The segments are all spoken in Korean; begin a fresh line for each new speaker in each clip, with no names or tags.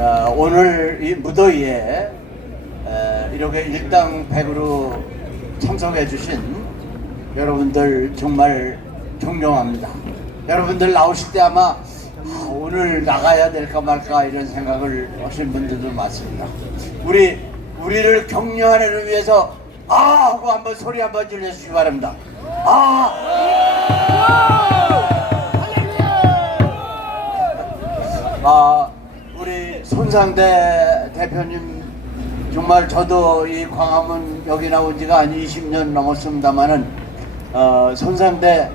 어, 오늘 이 무더위에 에, 이렇게 일당백으로 참석해 주신 여러분들 정말 존경합니다. 여러분들 나오실 때 아마 아, 오늘 나가야 될까 말까 이런 생각을 하신 분들도 많습니다. 우리 우리를 격려하는 의미에서 아 하고 한번 소리 한번 질러주시기 바랍니다. 아! 아, 손상대 대표님 정말 저도 이 광화문 여기 나온 지가 한 20년 넘었습니다만은 어, 손상대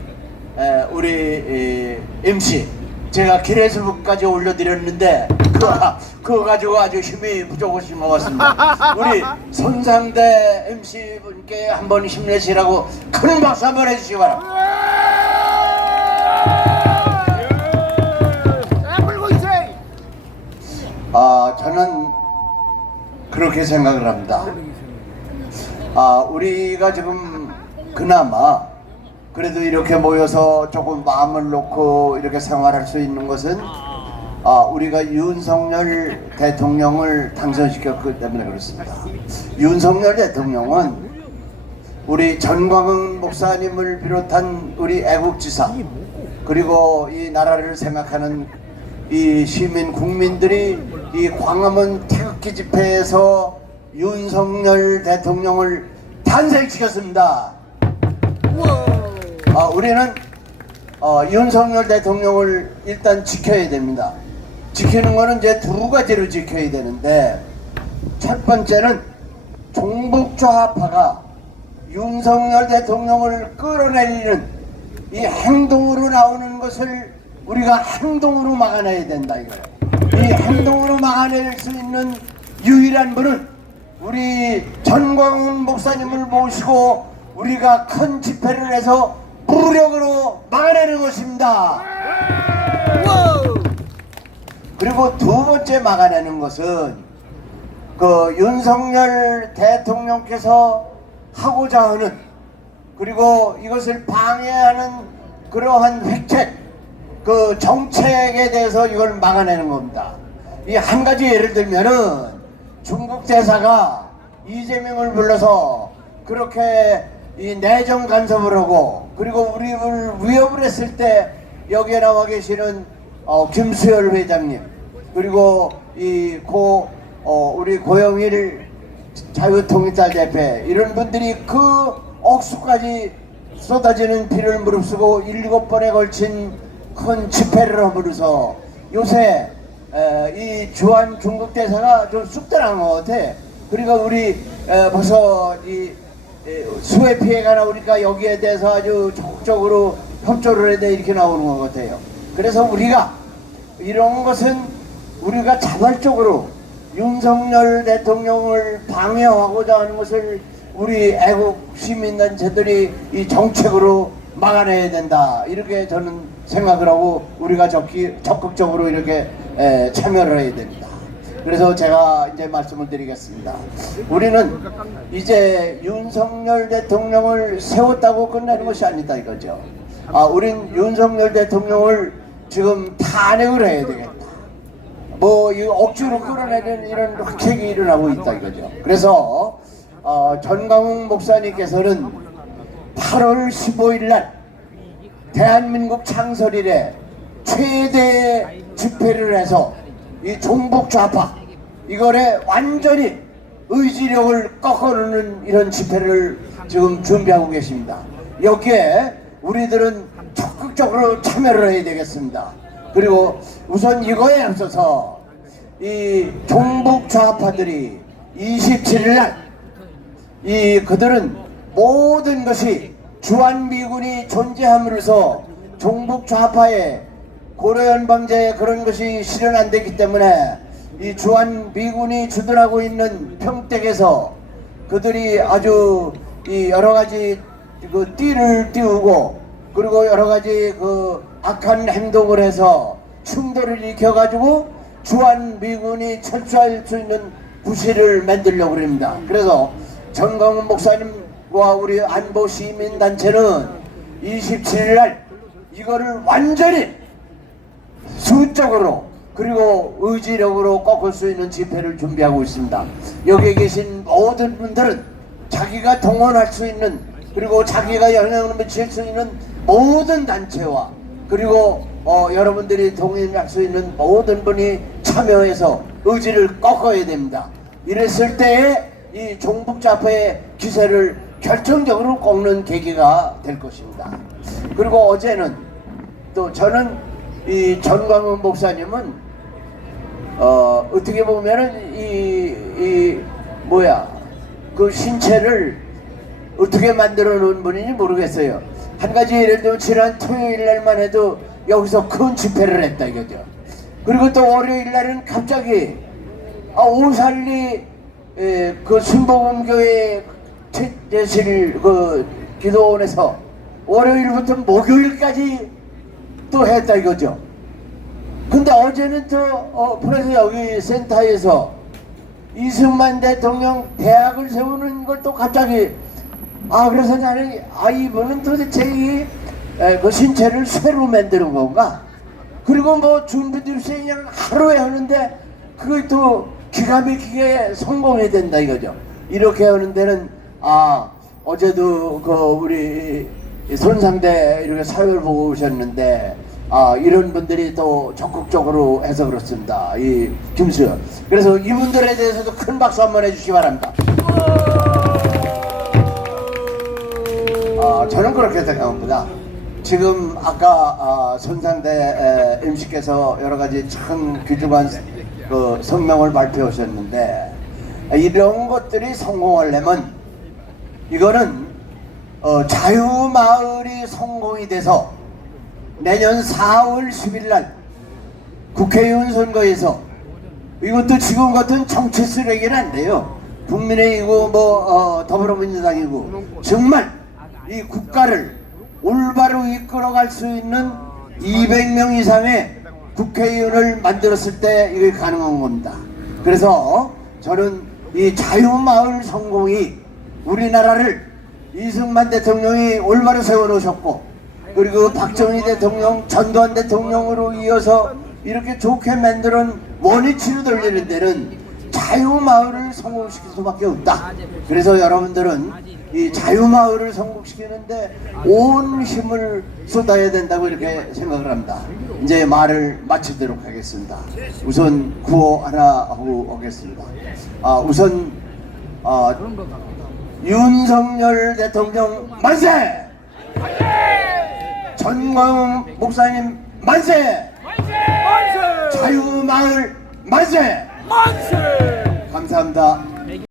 에, 우리 이, MC 제가 기레수까지 올려드렸는데 그거, 그거 가지고 아주 힘이 부족하신 것 같습니다. 우리 손상대 MC 분께 한번 힘내시라고 큰 박수 한번 해주시기 바랍니다. 저는 그렇게 생각을 합니다. 아, 우리가 지금 그나마 그래도 이렇게 모여서 조금 마음을 놓고 이렇게 생활할 수 있는 것은 아, 우리가 윤석열 대통령을 당선시켰기 때문에 그렇습니다. 윤석열 대통령은 우리 전광훈 목사님을 비롯한 우리 애국지사 그리고 이 나라를 생각하는 이 시민 국민들이 이 광화문 태극기 집회에서 윤석열 대통령을 탄생시켰습니다. 아, 우리는 어, 윤석열 대통령을 일단 지켜야 됩니다. 지키는 거는 이제 두 가지로 지켜야 되는데 첫 번째는 종북 좌파가 윤석열 대통령을 끌어내리는 이 행동으로 나오는 것을 우리가 행동으로 막아내야 된다 이거예요. 이 행동으로 막아낼 수 있는 유일한 분은 우리 전광훈 목사님을 모시고 우리가 큰 집회를 해서 무력으로 막아내는 것입니다. 그리고 두 번째 막아내는 것은 그 윤석열 대통령께서 하고자 하는 그리고 이것을 방해하는 그러한 획책 그 정책에 대해서 이걸 막아내는 겁니다. 이 한 가지 예를 들면은 중국 대사가 이재명을 불러서 그렇게 이 내정 간섭을 하고 그리고 우리를 위협을 했을 때 여기에 나와 계시는 어, 김수열 회장님 그리고 이 고 어, 우리 고영일 자유통일자 대표 이런 분들이 그 억수까지 쏟아지는 피를 무릅쓰고 일곱 번에 걸친 큰 집회를 함으로써 요새 에, 이 주한 중국 대사가 좀 쑥더란 것 같아. 그러니까 우리 에, 벌써 이 에, 수해 피해가 나오니까 여기에 대해서 아주 적극적으로 협조를 해야 돼 이렇게 나오는 것 같아요. 그래서 우리가 이런 것은 우리가 자발적으로 윤석열 대통령을 방해하고자 하는 것을 우리 애국 시민단체들이 이 정책으로 막아내야 된다 이렇게 저는 생각을 하고 우리가 적기, 적극적으로 이렇게 에, 참여를 해야 됩니다. 그래서 제가 이제 말씀을 드리겠습니다. 우리는 이제 윤석열 대통령을 세웠다고 끝내는 것이 아니다 이거죠. 아, 우린 윤석열 대통령을 지금 탄핵을 해야 되겠다. 뭐, 이 억지로 끌어내는 이런 획책이 일어나고 있다 이거죠. 그래서, 어, 전광훈 목사님께서는 8월 15일 날 대한민국 창설일에 최대 집회를 해서 이 종북 좌파 이거에 완전히 의지력을 꺾어놓는 이런 집회를 지금 준비하고 계십니다. 여기에 우리들은 적극적으로 참여를 해야 되겠습니다. 그리고 우선 이거에 앞서서 이 종북 좌파들이 27일 날 이 그들은 모든 것이 주한미군이 존재함으로써 종북 좌파의 고려연방제에 그런 것이 실현 안 되기 때문에 이 주한미군이 주둔하고 있는 평택에서 그들이 아주 이 여러 가지 그 띠를 띄우고 그리고 여러 가지 그 악한 행동을 해서 충돌을 일으켜가지고 주한미군이 철수할 수 있는 부실을 만들려고 합니다. 그래서 정광훈 목사님 과 우리 안보 시민 단체는 27일 날 이거를 완전히 수적으로 그리고 의지력으로 꺾을 수 있는 집회를 준비하고 있습니다. 여기 계신 모든 분들은 자기가 동원할 수 있는 그리고 자기가 영향을 미칠 수 있는 모든 단체와 그리고 어, 여러분들이 동행할 수 있는 모든 분이 참여해서 의지를 꺾어야 됩니다. 이랬을 때에 이 종북자파의 기세를 결정적으로 꺾는 계기가 될 것입니다. 그리고 어제는 또 저는 이 전광훈 목사님은 어 어떻게 보면은 이, 이 뭐야 그 신체를 어떻게 만들어 놓은 분인지 모르겠어요. 한 가지 예를 들면 지난 토요일 날만 해도 여기서 큰 집회를 했다 이거죠. 그리고 또 월요일 날은 갑자기 아 오살리 에, 그 순복음교회 최대실 그 기도원에서 월요일부터 목요일까지 또 했다 이거죠. 근데 어제는 또 어, 그래서 여기 센터에서 이승만 대통령 대학을 세우는 걸 또 갑자기 아 그래서 나는 아 이분은 도대체 이, 에, 그 신체를 새로 만드는 건가? 그리고 뭐 준비도 없이 그냥 하루에 하는데 그걸 또 기가 막히게 성공해야 된다 이거죠. 이렇게 하는 데는 아 어제도 그 우리 손상대 이렇게 사회를 보고 오셨는데 아 이런 분들이 또 적극적으로 해서 그렇습니다. 이 김수현. 그래서 이분들에 대해서도 큰 박수 한번 해주시기 바랍니다. 아, 저는 그렇게 생각합니다. 지금 아까 아, 손상대 에, MC께서 여러 가지 참 귀중한 그 성명을 발표하셨는데 아, 이런 것들이 성공하려면 이거는 어, 자유마을이 성공이 돼서 내년 4월 10일 날 국회의원 선거에서 이것도 지금 같은 정치 쓰레기는 안 돼요. 국민의이고 뭐 어, 더불어민주당이고 정말 이 국가를 올바로 이끌어갈 수 있는 200명 이상의 국회의원을 만들었을 때 이게 가능한 겁니다. 그래서 저는 이 자유마을 성공이 우리나라를 이승만 대통령이 올바로 세워놓으셨고 그리고 박정희 대통령, 전두환 대통령으로 이어서 이렇게 좋게 만드는 원위치로 돌리는 데는 자유마을을 성공시킬 수밖에 없다. 그래서 여러분들은 이 자유마을을 성공시키는데 온 힘을 쏟아야 된다고 이렇게 생각을 합니다. 이제 말을 마치도록 하겠습니다. 우선 구호 하나 하고 오겠습니다. 아, 우선 아, 윤석열 대통령 만세! 전광훈 목사님 만세! 자유마을 만세!
만세!
감사합니다.